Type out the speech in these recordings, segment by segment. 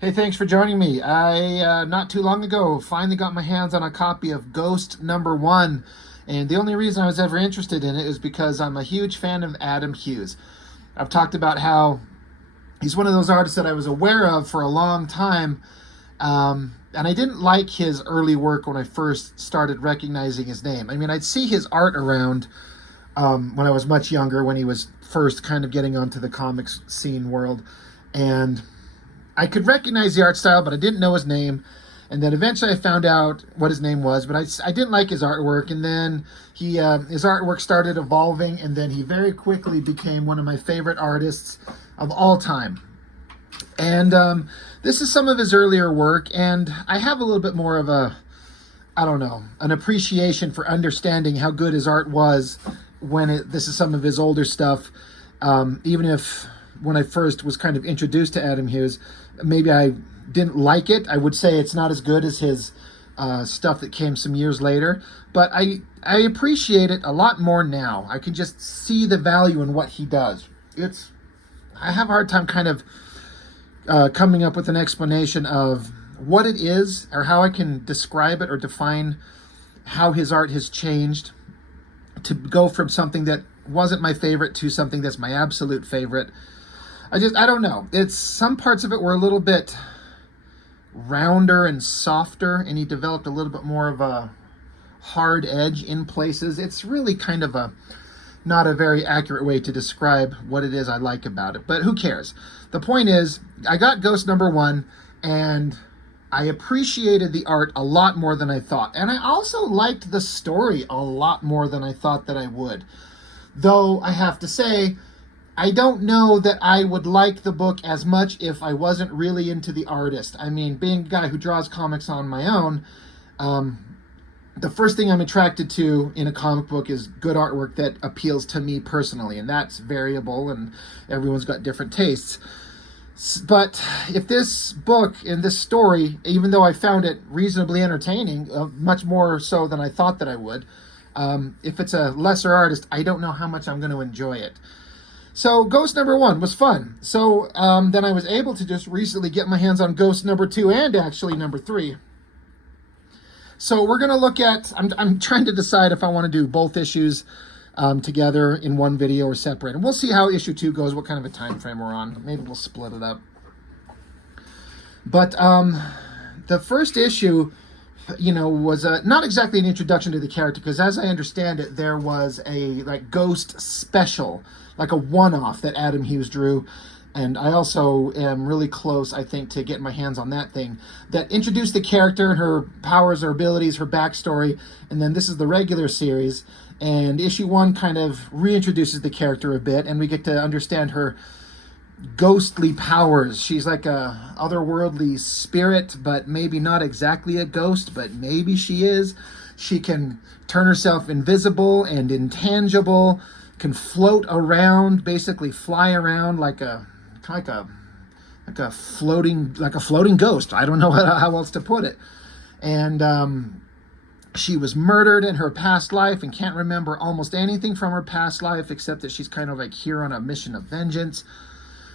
Hey, thanks for joining me. I, not too long ago, finally got my hands on a copy of Ghost #1. And the only reason I was ever interested in it is because I'm a huge fan of Adam Hughes. I've talked about how he's one of those artists that I was aware of for a long time. And I didn't like his early work when I first started recognizing his name. I mean, I'd see his art around when I was much younger, when he was first kind of getting onto the comics scene world. And I could recognize the art style, but I didn't know his name. And then eventually I found out what his name was, but I didn't like his artwork. And then his artwork started evolving, and then he very quickly became one of my favorite artists of all time. And this is some of his earlier work, and I have a little bit more of I don't know, an appreciation for understanding how good his art was this is some of his older stuff. Even if when I first was kind of introduced to Adam Hughes, maybe I didn't like it. I would say it's not as good as his stuff that came some years later, but I appreciate it a lot more now. I can just see the value in what he does. I have a hard time kind of coming up with an explanation of what it is or how I can describe it or define how his art has changed to go from something that wasn't my favorite to something that's my absolute favorite. I don't know. Some parts of it were a little bit rounder and softer, and he developed a little bit more of a hard edge in places. It's really kind of not a very accurate way to describe what it is I like about it, but who cares? The point is, I got Ghost #1, and I appreciated the art a lot more than I thought. And I also liked the story a lot more than I thought that I would. Though I have to say, I don't know that I would like the book as much if I wasn't really into the artist. I mean, being a guy who draws comics on my own, the first thing I'm attracted to in a comic book is good artwork that appeals to me personally, and that's variable, and everyone's got different tastes. But if this book and this story, even though I found it reasonably entertaining, much more so than I thought that I would, if it's a lesser artist, I don't know how much I'm going to enjoy it. So Ghost #1 was fun. So then I was able to just recently get my hands on Ghost #2 and actually #3. So we're going to look at, I'm trying to decide if I want to do both issues together in one video or separate. And we'll see how issue 2 goes, what kind of a time frame we're on. Maybe we'll split it up. But the first issue, was not exactly an introduction to the character, because as I understand it, there was a Ghost special, like a one-off that Adam Hughes drew. And I also am really close, I think, to getting my hands on that thing that introduced the character, her powers, her abilities, her backstory. And then this is the regular series. And issue 1 kind of reintroduces the character a bit, and we get to understand her ghostly powers. She's like a otherworldly spirit, but maybe not exactly a ghost, but maybe she is. She can turn herself invisible and intangible, can float around, basically fly around like a floating ghost. I don't know how else to put it. And she was murdered in her past life and can't remember almost anything from her past life, except that she's kind of like here on a mission of vengeance,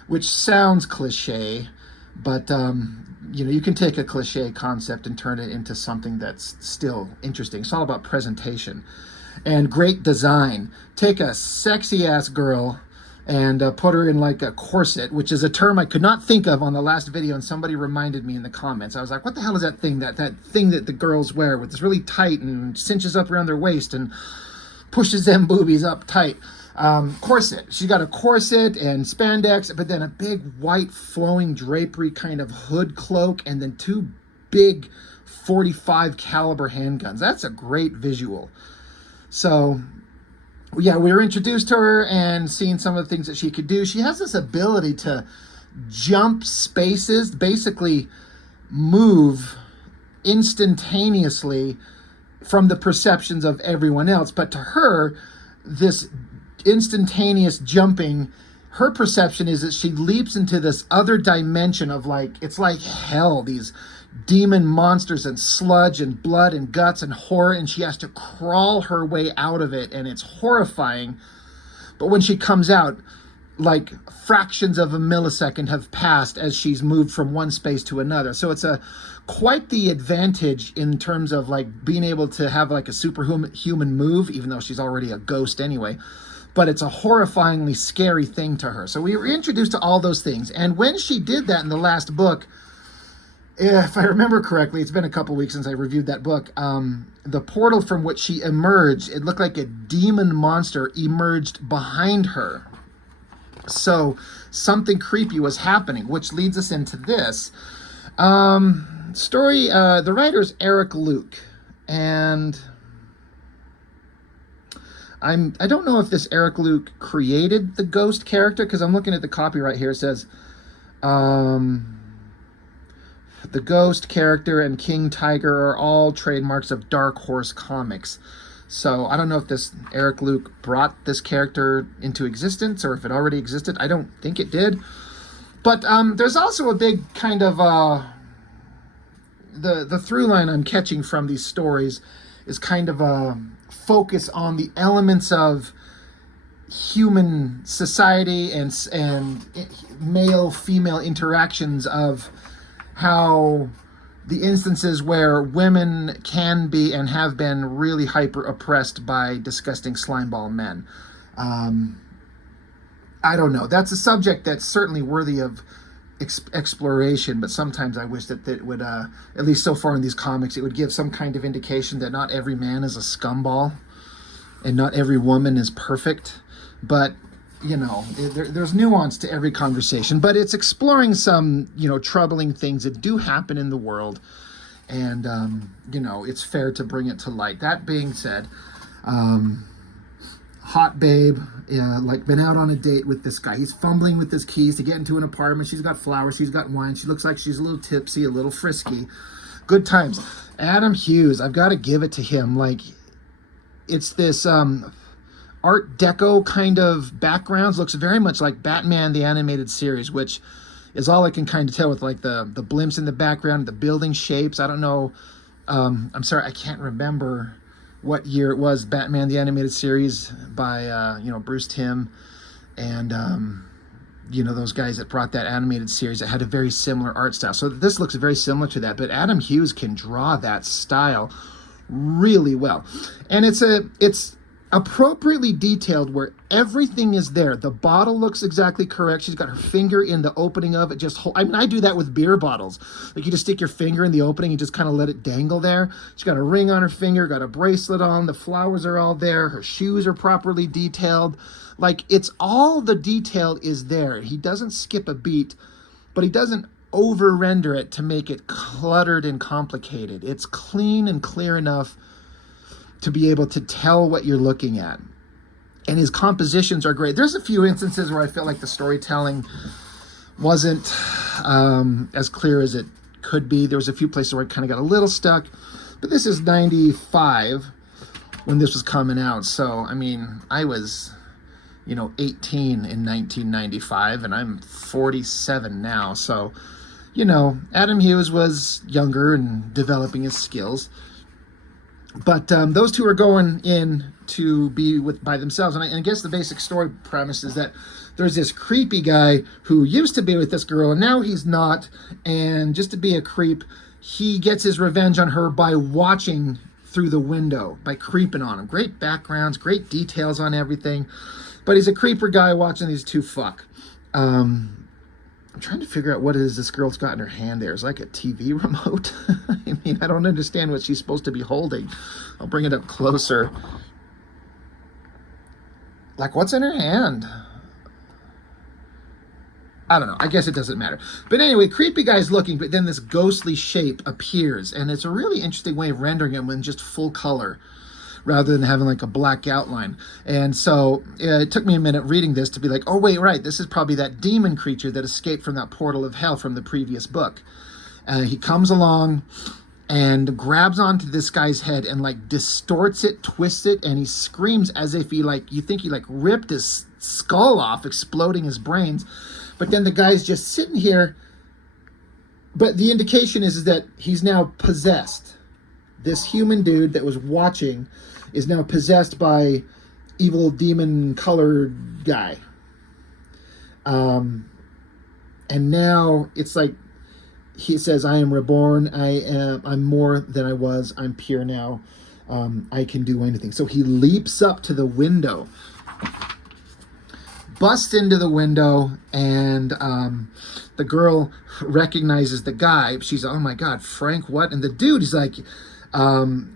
which sounds cliche, but you can take a cliche concept and turn it into something that's still interesting. It's all about presentation and great design. Take a sexy ass girl and put her in like a corset, which is a term I could not think of on the last video, and somebody reminded me in the comments. I was like, what the hell is that thing that thing that the girls wear with this really tight and cinches up around their waist and pushes them boobies up tight? Corset. She got a corset and spandex, but then a big white flowing drapery kind of hood cloak, and then 2 big 45 caliber handguns. That's a great visual. So yeah, we were introduced to her and seeing some of the things that she could do. She has this ability to jump spaces, basically move instantaneously from the perceptions of everyone else. But to her, this instantaneous jumping, her perception is that she leaps into this other dimension of it's like hell, these demon monsters and sludge and blood and guts and horror, and she has to crawl her way out of it, and it's horrifying. But when she comes out, like fractions of a millisecond have passed as she's moved from one space to another. So it's a quite the advantage in terms of like being able to have like a superhuman move, even though she's already a ghost anyway. But it's a horrifyingly scary thing to her. So we were introduced to all those things. And when she did that in the last book, if I remember correctly, it's been a couple weeks since I reviewed that book, the portal from which she emerged, it looked like a demon monster emerged behind her. So something creepy was happening, which leads us into this story. The writer is Eric Luke, and I don't know if this Eric Luke created the ghost character, because I'm looking at the copyright here. It says the ghost character and King Tiger are all trademarks of Dark Horse Comics. So I don't know if this Eric Luke brought this character into existence or if it already existed. I don't think it did. But there's also a big kind of the through line I'm catching from these stories is kind of a focus on the elements of human society and male-female interactions, of how the instances where women can be and have been really hyper oppressed by disgusting slimeball men. I don't know. That's a subject that's certainly worthy of exploration, but sometimes I wish that it would, at least so far in these comics, it would give some kind of indication that not every man is a scumball and not every woman is perfect. But you know, there's nuance to every conversation, but it's exploring some, you know, troubling things that do happen in the world, and you know, it's fair to bring it to light. That being said, hot babe, like been out on a date with this guy. He's fumbling with his keys to get into an apartment. She's got flowers, she's got wine, she looks like she's a little tipsy, a little frisky. Good times. Adam Hughes, I've got to give it to him. Like, it's this Art Deco kind of backgrounds, looks very much like Batman the Animated Series, which is all I can kind of tell with like the blimps in the background, the building shapes. I don't know. I'm sorry, I can't remember what year it was. Batman the Animated Series by you know, Bruce Timm and you know, those guys that brought that animated series that had a very similar art style. So this looks very similar to that, but Adam Hughes can draw that style really well, and it's appropriately detailed where everything is there. The bottle looks exactly correct. She's got her finger in the opening of it. I mean, I do that with beer bottles. Like, you just stick your finger in the opening and just kind of let it dangle there. She's got a ring on her finger, got a bracelet on. The flowers are all there. Her shoes are properly detailed. Like, it's all the detail is there. He doesn't skip a beat, but he doesn't over-render it to make it cluttered and complicated. It's clean and clear enough to be able to tell what you're looking at. And his compositions are great. There's a few instances where I felt like the storytelling wasn't as clear as it could be. There was a few places where I kind of got a little stuck. But this is 95 when this was coming out. So, I mean, I was, you know, 18 in 1995, and I'm 47 now. So, you know, Adam Hughes was younger and developing his skills. But those two are going in to be by themselves. And I guess the basic story premise is that there's this creepy guy who used to be with this girl, and now he's not. And just to be a creep, he gets his revenge on her by watching through the window, by creeping on him. Great backgrounds, great details on everything. But he's a creeper guy watching these two fuck. I'm trying to figure out what it is this girl's got in her hand there. It's like a TV remote. I mean, I don't understand what she's supposed to be holding. I'll bring it up closer. Like, what's in her hand? I don't know. I guess it doesn't matter. But anyway, creepy guy's looking, but then this ghostly shape appears. And it's a really interesting way of rendering him in just full color, rather than having like a black outline. And so it took me a minute reading this to be like, oh wait, right, this is probably that demon creature that escaped from that portal of hell from the previous book. He comes along and grabs onto this guy's head and like distorts it, twists it, and he screams as if he like, you think he like ripped his skull off, exploding his brains. But then the guy's just sitting here, but the indication is that he's now possessed. This human dude that was watching is now possessed by evil demon colored guy. And now it's like he says, I am reborn. I'm more than I was. I'm pure now. I can do anything. So he leaps up to the window, busts into the window, and the girl recognizes the guy. She's, oh my God, Frank, what? And the dude is like,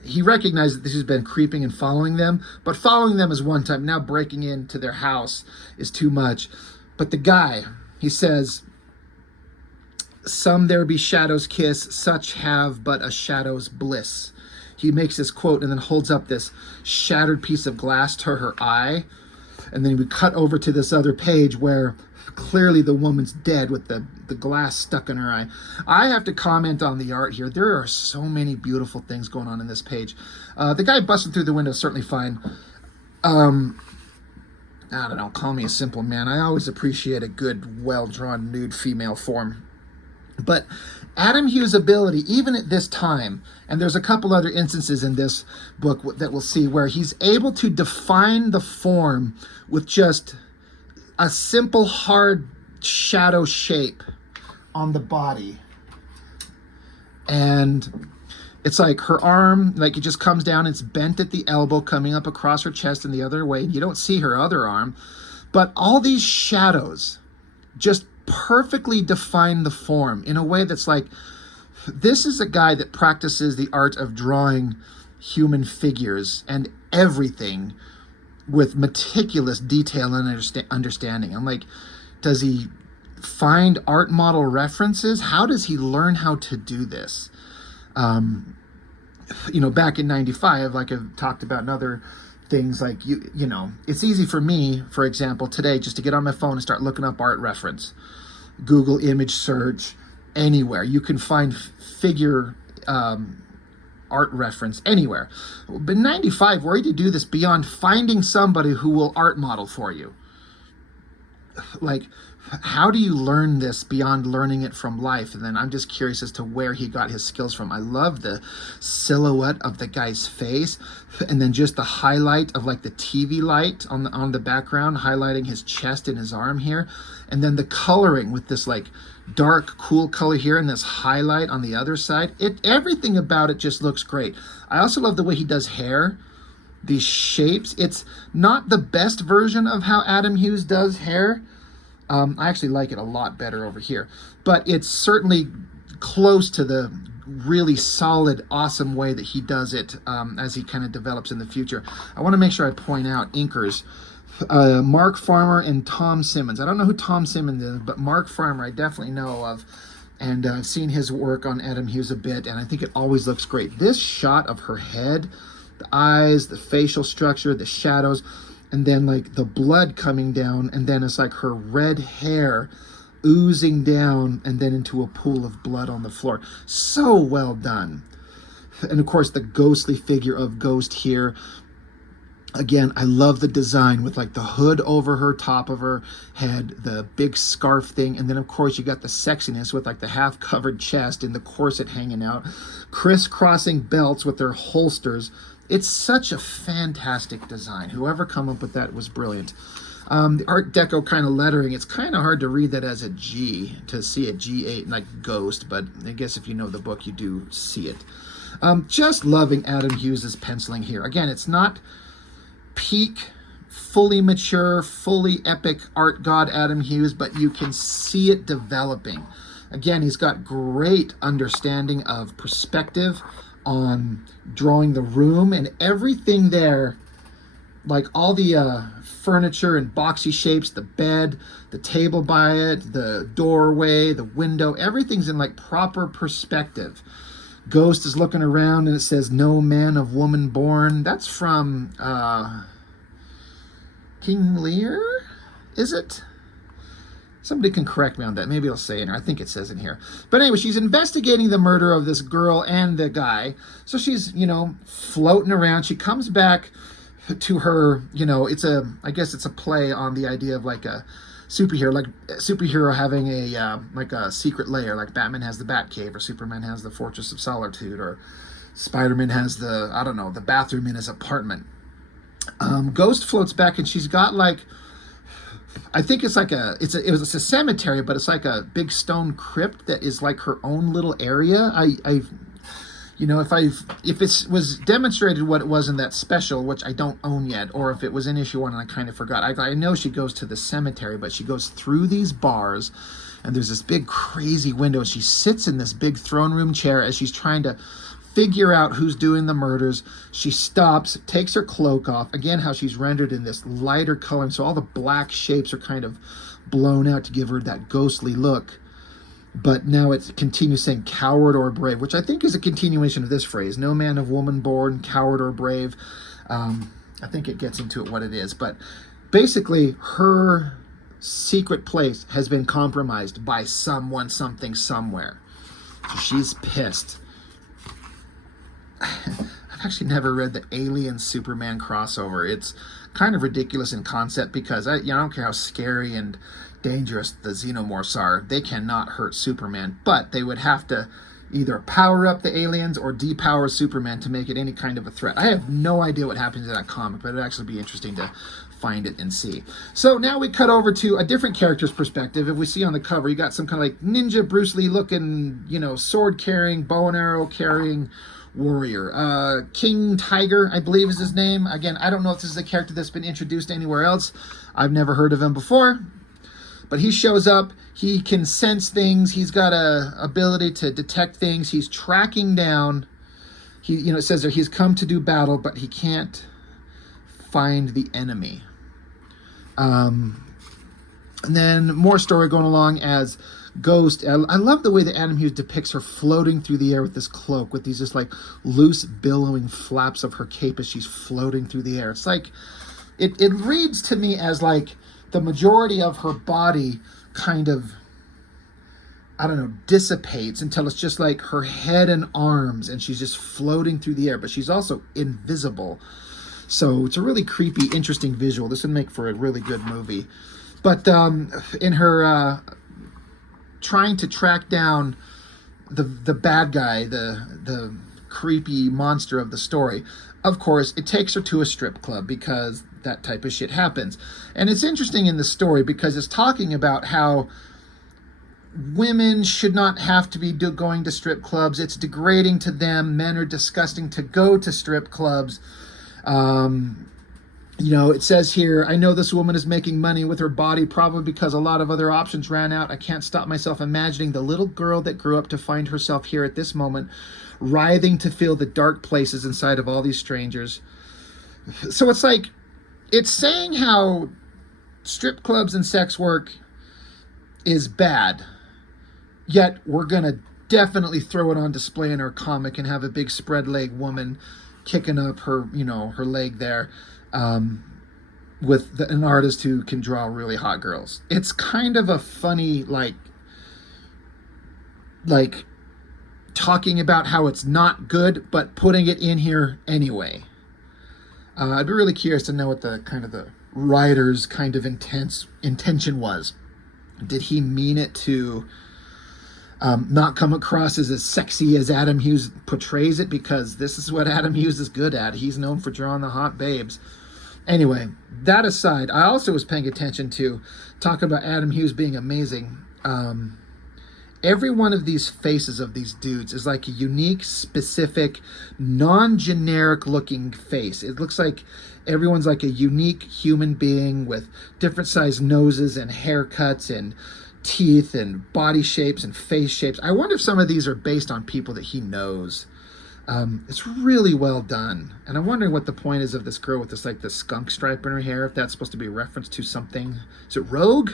he recognizes that this has been creeping and following them, but following them is one time. Now breaking into their house is too much. But the guy, he says, some there be shadows kiss, such have but a shadow's bliss. He makes this quote and then holds up this shattered piece of glass to her eye. And then we cut over to this other page where clearly the woman's dead with the glass stuck in her eye. I have to comment on the art here. There are so many beautiful things going on in this page. The guy busting through the window is certainly fine. I don't know, call me a simple man. I always appreciate a good, well-drawn nude female form. But Adam Hughes' ability, even at this time, and there's a couple other instances in this book that we'll see where he's able to define the form with just a simple, hard shadow shape on the body. And it's like her arm, like it just comes down, it's bent at the elbow, coming up across her chest and the other way. And you don't see her other arm. But all these shadows just perfectly define the form in a way that's like, this is a guy that practices the art of drawing human figures and everything with meticulous detail and understanding. I'm like, does he find art model references? How does he learn how to do this? You know, back in 95, like I've talked about in other things, like, you know, it's easy for me, for example, today, just to get on my phone and start looking up art reference. Google image search, anywhere. You can find figure art reference anywhere. But in 95, were you to do this beyond finding somebody who will art model for you? Like, how do you learn this beyond learning it from life? And then I'm just curious as to where he got his skills from. I love the silhouette of the guy's face, and then just the highlight of like the TV light on the background, highlighting his chest and his arm here. And then the coloring with this like dark, cool color here and this highlight on the other side. Everything about it just looks great. I also love the way he does hair. These shapes. It's not the best version of how Adam Hughes does hair. I actually like it a lot better over here. But it's certainly close to the really solid, awesome way that he does it as he kind of develops in the future. I want to make sure I point out inkers. Mark Farmer and Tom Simmons. I don't know who Tom Simmons is, but Mark Farmer I definitely know of. And I've seen his work on Adam Hughes a bit, and I think it always looks great. This shot of her head, the eyes, the facial structure, the shadows, and then like the blood coming down, and then it's like her red hair oozing down and then into a pool of blood on the floor. So well done. And of course the ghostly figure of Ghost here. Again, I love the design with like the hood over her, top of her head, the big scarf thing. And then of course you got the sexiness with like the half covered chest and the corset hanging out, crisscrossing belts with their holsters. It's such a fantastic design. Whoever come up with that was brilliant. The Art Deco kind of lettering, it's kind of hard to read that as a G, to see a G8 like Ghost, but I guess if you know the book, you do see it. Just loving Adam Hughes' penciling here. Again, it's not peak, fully mature, fully epic art god Adam Hughes, but you can see it developing. Again, he's got great understanding of perspective on drawing the room and everything there, like all the furniture and boxy shapes, the bed, the table by it, the doorway, the window, everything's in like proper perspective. Ghost is looking around and it says, "No man of woman born." That's from King Lear, is it? Somebody can correct me on that. Maybe I'll say in here. I think it says in here. But anyway, she's investigating the murder of this girl and the guy. So she's, you know, floating around. She comes back to her, you know, I guess it's a play on the idea of like a superhero having a, like a secret lair, like Batman has the Batcave, or Superman has the Fortress of Solitude, or Spider-Man has the, I don't know, the bathroom in his apartment. Ghost floats back and she's got like I think it's like it's a cemetery, but it's like a big stone crypt that is like her own little area. You know, if it was demonstrated what it was in that special, which I don't own yet, or if it was in issue 1 and I kind of forgot. I know she goes to the cemetery, but she goes through these bars, and there's this big crazy window, and she sits in this big throne room chair as she's trying to figure out who's doing the murders. She stops, takes her cloak off. Again, how she's rendered in this lighter coloring, so all the black shapes are kind of blown out to give her that ghostly look. But now it continues saying coward or brave, which I think is a continuation of this phrase. No man of woman born, coward or brave. I think it gets into it what it is. But basically, her secret place has been compromised by someone, something, somewhere. So she's pissed. I've actually never read the Alien Superman crossover. It's kind of ridiculous in concept because I don't care how scary and dangerous the xenomorphs are. They cannot hurt Superman, but they would have to either power up the aliens or depower Superman to make it any kind of a threat. I have no idea what happens in that comic, but it'd actually be interesting to find it and see. So now we cut over to a different character's perspective. If we see on the cover, you got some kind of like ninja Bruce Lee looking, sword carrying, bow and arrow carrying warrior. King Tiger, I believe is his name. Again, I don't know if this is a character that's been introduced anywhere else. I've never heard of him before. But he shows up, he can sense things, he's got a ability to detect things, he's tracking down, it says there he's come to do battle, but he can't find the enemy. And then more story going along as Ghost. I love the way that Adam Hughes depicts her floating through the air with this cloak, with these just like loose billowing flaps of her cape as she's floating through the air. It's like, it reads to me as like, the majority of her body kind of, dissipates until it's just like her head and arms, and she's just floating through the air, but she's also invisible. So it's a really creepy, interesting visual. This would make for a really good movie. But in her trying to track down the bad guy, the creepy monster of the story, of course, it takes her to a strip club because that type of shit happens. And it's interesting in the story because it's talking about how women should not have to be going to strip clubs. It's degrading to them. Men are disgusting to go to strip clubs. It says here, I know this woman is making money with her body probably because a lot of other options ran out. I can't stop myself imagining the little girl that grew up to find herself here at this moment, writhing to feel the dark places inside of all these strangers. So it's like, it's saying how strip clubs and sex work is bad, yet we're going to definitely throw it on display in our comic and have a big spread leg woman kicking up her, her leg there, with an artist who can draw really hot girls. It's kind of a funny, like talking about how it's not good, but putting it in here anyway. I'd be really curious to know what the writer's kind of intention was. Did he mean it to not come across as sexy as Adam Hughes portrays it? Because this is what Adam Hughes is good at. He's known for drawing the hot babes. Anyway, that aside, I also was paying attention to talking about Adam Hughes being amazing. Every one of these faces of these dudes is like a unique, specific, non-generic looking face. It looks like everyone's like a unique human being with different sized noses and haircuts and teeth and body shapes and face shapes. I wonder if some of these are based on people that he knows. It's really well done. And I'm wondering what the point is of this girl with this skunk stripe in her hair, if that's supposed to be a reference to something. Is it Rogue?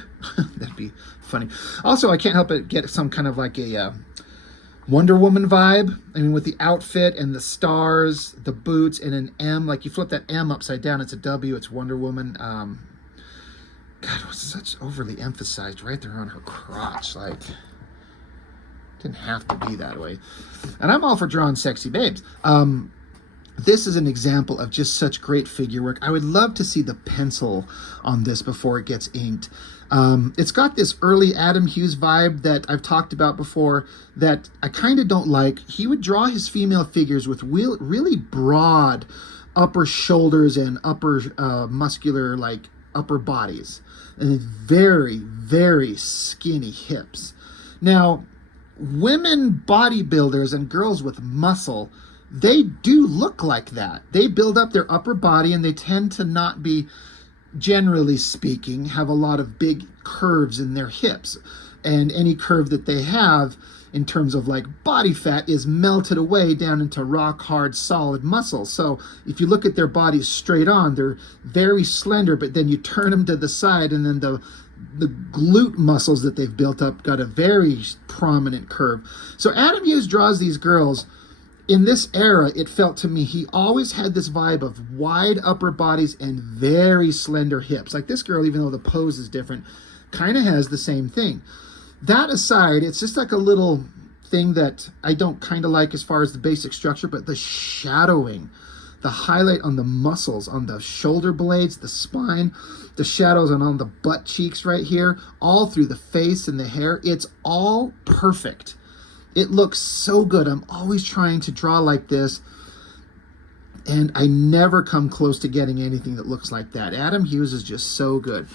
That'd be funny. Also, I can't help but get some kind of like a Wonder Woman vibe. I mean, with the outfit and the stars, the boots, and an M. Like, you flip that M upside down, it's a W, it's Wonder Woman. God, it was such overly emphasized right there on her crotch. Like, didn't have to be that way. And I'm all for drawing sexy babes. This is an example of just such great figure work. I would love to see the pencil on this before it gets inked. It's got this early Adam Hughes vibe that I've talked about before that I kind of don't like. He would draw his female figures with really broad upper shoulders and upper muscular upper bodies and very, very skinny hips. Now, women bodybuilders and girls with muscle, they do look like that. They build up their upper body and they tend to not be, generally speaking, have a lot of big curves in their hips. And any curve that they have in terms of like body fat is melted away down into rock hard solid muscle. So if you look at their bodies straight on, they're very slender, but then you turn them to the side and then the glute muscles that they've built up got a very prominent curve. So Adam Hughes draws these girls. In this era, it felt to me, he always had this vibe of wide upper bodies and very slender hips. Like this girl, even though the pose is different, kind of has the same thing. That aside, it's just like a little thing that I don't kind of like as far as the basic structure, but the shadowing, the highlight on the muscles, on the shoulder blades, the spine, the shadows on the butt cheeks right here, all through the face and the hair. It's all perfect. It looks so good. I'm always trying to draw like this, and I never come close to getting anything that looks like that. Adam Hughes is just so good.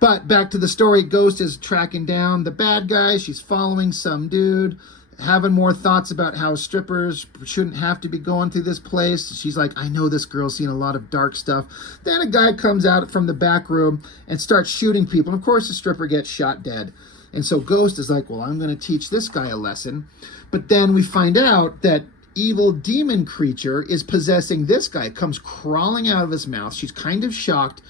But back to the story, Ghost is tracking down the bad guy. She's following some dude, having more thoughts about how strippers shouldn't have to be going through this place. She's like, I know this girl's seen a lot of dark stuff. Then a guy comes out from the back room and starts shooting people. And of course, the stripper gets shot dead. And so Ghost is like, well, I'm going to teach this guy a lesson. But then we find out that evil demon creature is possessing this guy. It comes crawling out of his mouth. She's kind of shocked.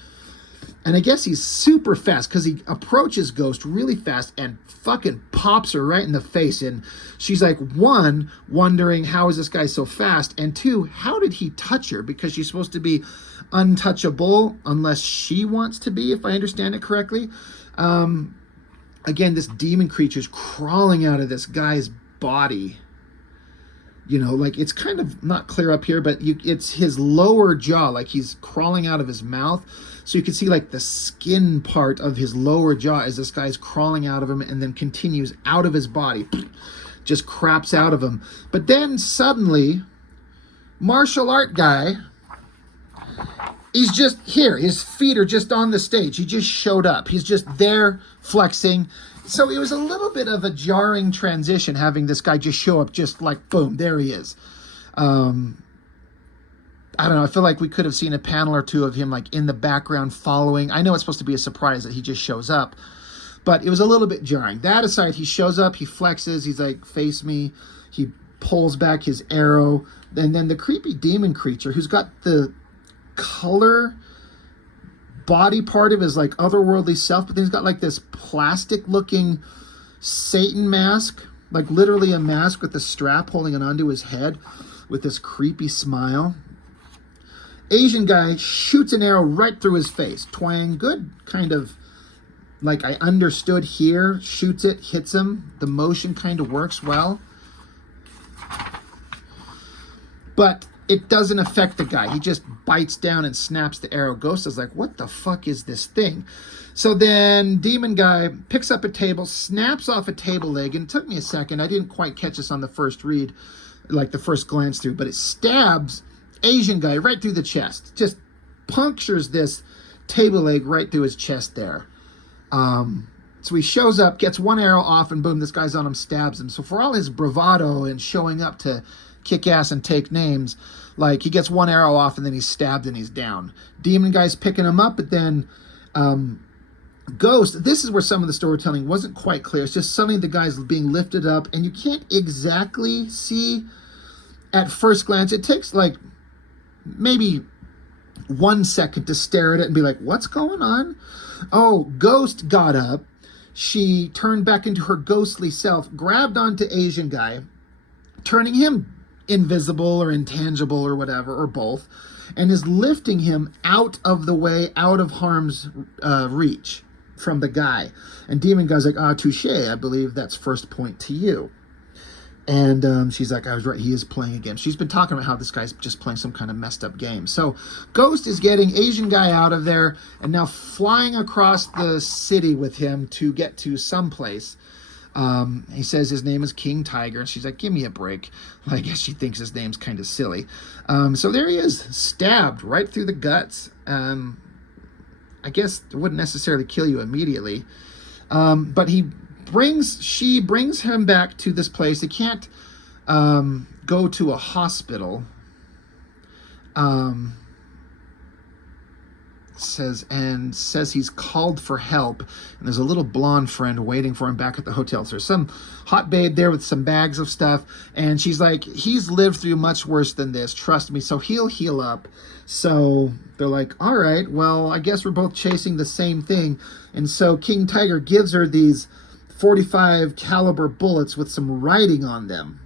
And I guess he's super fast because he approaches Ghost really fast and fucking pops her right in the face. And she's like, one, wondering how is this guy so fast? And two, how did he touch her? Because she's supposed to be untouchable unless she wants to be, if I understand it correctly. Again, this demon creature's crawling out of this guy's body. You know, like it's kind of not clear up here, but it's his lower jaw, like he's crawling out of his mouth. So you can see like the skin part of his lower jaw as this guy's crawling out of him and then continues out of his body. Just craps out of him. But then suddenly, martial art guy, he's just here. His feet are just on the stage. He just showed up. He's just there flexing. So it was a little bit of a jarring transition having this guy just show up, just like, boom, there he is. I don't know. I feel like we could have seen a panel or two of him like in the background following. I know it's supposed to be a surprise that he just shows up, but it was a little bit jarring. That aside, he shows up, he flexes, he's like, face me. He pulls back his arrow. And then the creepy demon creature who's got the color body part of his like otherworldly self, but then he's got like this plastic looking Satan mask, like literally a mask with a strap holding it onto his head with this creepy smile. Asian guy shoots an arrow right through his face. Twang, good kind of like I understood here. Shoots it, hits him. The motion kind of works well. But it doesn't affect the guy. He just bites down and snaps the arrow. Ghost is like, what the fuck is this thing? So then demon guy picks up a table, snaps off a table leg, and it took me a second. I didn't quite catch this on the first read, like the first glance through, but it stabs Asian guy right through the chest. Just punctures this table leg right through his chest there. So he shows up, gets one arrow off, and boom, this guy's on him, stabs him. So for all his bravado and showing up to kick ass and take names, like he gets one arrow off and then he's stabbed and he's down. Demon guy's picking him up, but then Ghost, this is where some of the storytelling wasn't quite clear. It's just suddenly the guy's being lifted up and you can't exactly see at first glance. It takes like maybe 1 second to stare at it and be like, what's going on? Oh, Ghost got up. She turned back into her ghostly self, grabbed onto Asian guy, turning him invisible or intangible or whatever, or both, and is lifting him out of the way, out of harm's reach from the guy. And Demon Guy's like, ah, touche, I believe that's first point to you. And she's like, I was right, he is playing a game. She's been talking about how this guy's just playing some kind of messed up game. So Ghost is getting Asian guy out of there and now flying across the city with him to get to someplace. He says his name is King Tiger, and she's like, give me a break. Well, I guess she thinks his name's kind of silly. So there he is, stabbed right through the guts. I guess it wouldn't necessarily kill you immediately. But she brings him back to this place. He can't go to a hospital. Says he's called for help, and there's a little blonde friend waiting for him back at the hotel. So there's some hot babe there with some bags of stuff, and she's like, he's lived through much worse than this, trust me, so he'll heal up. So they're like, all right, well, I guess we're both chasing the same thing. And so King Tiger gives her these 45 caliber bullets with some writing on them.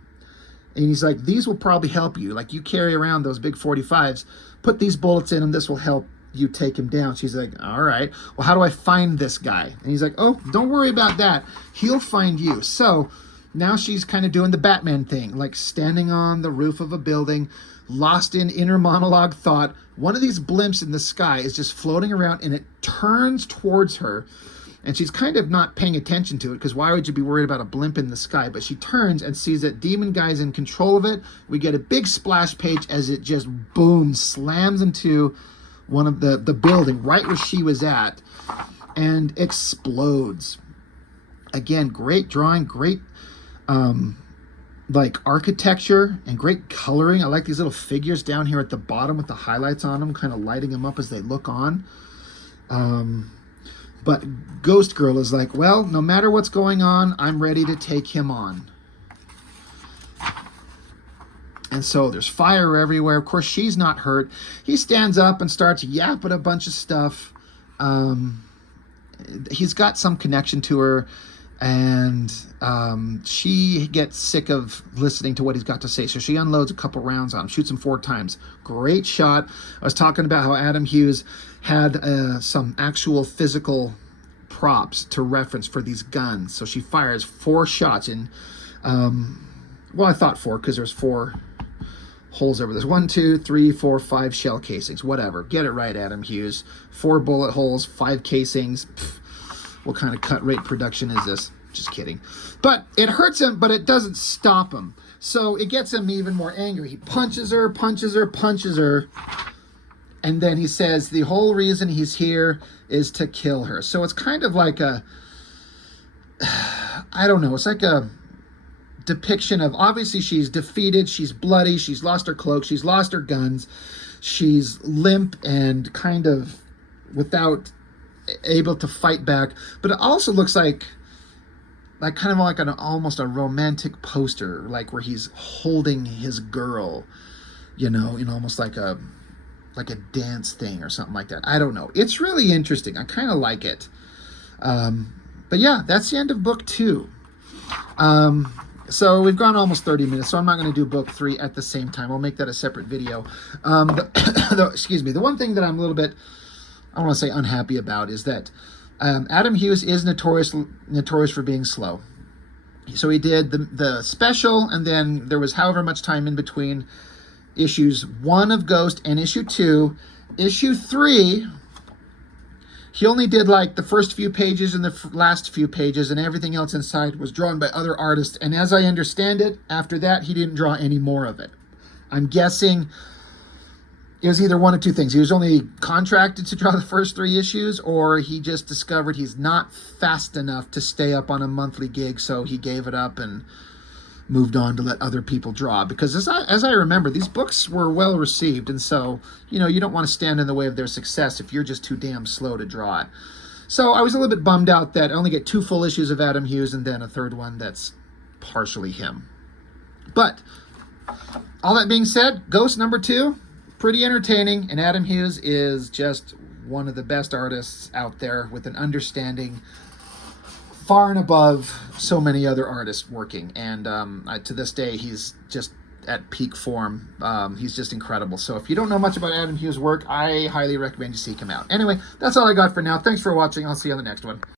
And he's like, these will probably help you. Like, you carry around those big 45s, put these bullets in them, this will help you take him down. She's like, all right, well, how do I find this guy? And he's like, oh, don't worry about that. He'll find you. So now she's kind of doing the Batman thing, like standing on the roof of a building, lost in inner monologue thought. One of these blimps in the sky is just floating around, and it turns towards her. And she's kind of not paying attention to it, because why would you be worried about a blimp in the sky? But she turns and sees that Demon Guy's in control of it. We get a big splash page as it just, boom, slams into one of the building right where she was at and explodes. Again, great drawing, great like architecture and great coloring. I like these little figures down here at the bottom with the highlights on them, kind of lighting them up as they look on. But Ghost Girl is like, well, no matter what's going on, I'm ready to take him on. And so there's fire everywhere. Of course, she's not hurt. He stands up and starts yapping a bunch of stuff. He's got some connection to her, and she gets sick of listening to what he's got to say. So she unloads a couple rounds on him, shoots him 4 times. Great shot. I was talking about how Adam Hughes had some actual physical props to reference for these guns. So she fires 4 shots in, well, I thought 4 because there's 4 holes over. There's 1, 2, 3, 4, 5 shell casings, whatever. Get it right, Adam Hughes. 4 bullet holes, 5 casings. Pfft, what kind of cut rate production is this? Just kidding. But it hurts him, but it doesn't stop him. So it gets him even more angry. He punches her, punches her, punches her. And then he says the whole reason he's here is to kill her. So it's kind of like a, I don't know, it's like a depiction of, obviously she's defeated, she's bloody, she's lost her cloak, she's lost her guns, she's limp and kind of without able to fight back. But it also looks like kind of like almost a romantic poster, like where he's holding his girl, you know, almost like a dance thing or something like that. I don't know. It's really interesting. I kind of like it. But yeah, that's the end of book 2. So we've gone almost 30 minutes, so I'm not going to do book 3 at the same time. I'll make that a separate video. Excuse me. The one thing that I'm a little bit, I don't want to say unhappy about, is that Adam Hughes is notorious for being slow. So he did the special, and then there was however much time in between issues 1 of Ghost and issue 2. Issue 3, he only did like the first few pages and the last few pages, and everything else inside was drawn by other artists. And as I understand it, after that, he didn't draw any more of it. I'm guessing it was either one of 2 things. He was only contracted to draw the first 3 issues, or he just discovered he's not fast enough to stay up on a monthly gig, so he gave it up and moved on to let other people draw. Because as I remember, these books were well received, and so, you know, you don't want to stand in the way of their success if you're just too damn slow to draw it. So I was a little bit bummed out that I only get 2 full issues of Adam Hughes and then a 3rd one that's partially him. But all that being said, Ghost number 2, pretty entertaining, and Adam Hughes is just one of the best artists out there with an understanding far and above so many other artists working. And to this day, he's just at peak form. He's just incredible. So if you don't know much about Adam Hughes' work, I highly recommend you seek him out. Anyway, that's all I got for now. Thanks for watching. I'll see you on the next one.